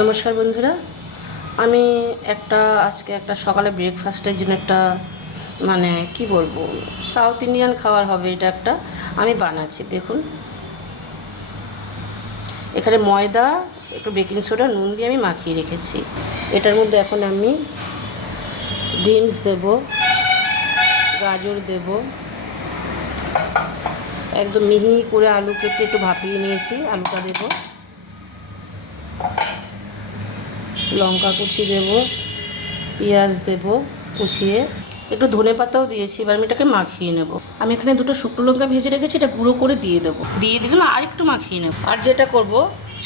নমস্কার বন্ধুরা। আমি একটা, আজকে একটা সকালে ব্রেকফাস্টের জন্য একটা মানে কি বলব সাউথ ইন্ডিয়ান খাবার হবে এটা একটা, আমি বানাচ্ছি, দেখুন। এখানে ময়দা, একটু বেকিং সোডা নুন দিয়ে আমি মাখিয়ে রেখেছি। এটার মধ্যে এখন আমি বিনস দেব, গাজর দেব। একদম মিহি করে আলু কেটে একটু ভাপিয়ে নিয়েছি, আলুটা দেবো। লঙ্কা কুচি দেব, পেঁয়াজ দেব কুচিয়ে, একটু ধনে পাতাও দিয়েছি, এবার আমি এটাকে মাখিয়ে নেব। আমি এখানে দুটো শুকনো লঙ্কা ভেজে রেখেছি, এটা গুঁড়ো করে দিয়ে দেবো। দিয়ে দিলাম, আর একটু মাখিয়ে নেব। আর যেটা করব,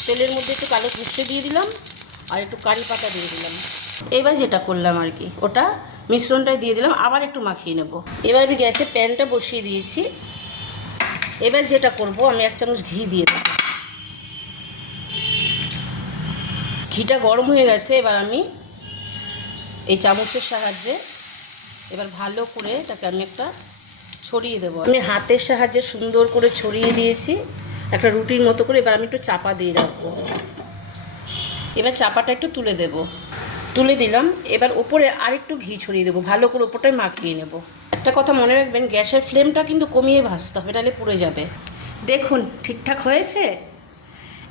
তেলের মধ্যে একটু কালো ঘুরতে দিয়ে দিলাম, আর একটু কারি পাতা দিয়ে দিলাম। এবার যেটা করলাম আর কি, ওটা মিশ্রণটাই দিয়ে দিলাম, আবার একটু মাখিয়ে নেব। এবার আমি গ্যাসে প্যানটা বসিয়ে দিয়েছি। এবার যেটা করব, আমি এক চামচ ঘি দিয়ে দেবো। ঘিটা গরম হয়ে গেছে, এবার আমি এই চামচের সাহায্যে এবার ভালো করে এটাকে আমি একটা ছড়িয়ে দেবো। আমি হাতের সাহায্যে সুন্দর করে ছড়িয়ে দিয়েছি, একটা রুটির মতো করে, এবার আমি একটু চাপা দিয়ে রাখব। এবার চাপাটা একটু তুলে দেব। তুলে দিলাম, এবার ওপরে আরেকটু ঘি ছড়িয়ে দেবো, ভালো করে ওপরটায় মাখিয়ে নেব। একটা কথা মনে রাখবেন, গ্যাসের ফ্লেমটা কিন্তু কমিয়ে ভাজতে হবে, নাহলে পুড়ে যাবে। দেখুন, ঠিকঠাক হয়েছে?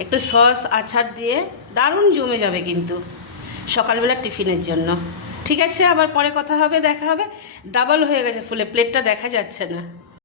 একটু সস, আচার দিয়ে দারুণ জমে যাবে কিন্তু সকালবেলা টিফিনের জন্য। ঠিক আছে, আবার পরে কথা হবে, দেখা হবে। ডাবল হয়ে গেছে ফুলে, প্লেটটা দেখা যাচ্ছে না।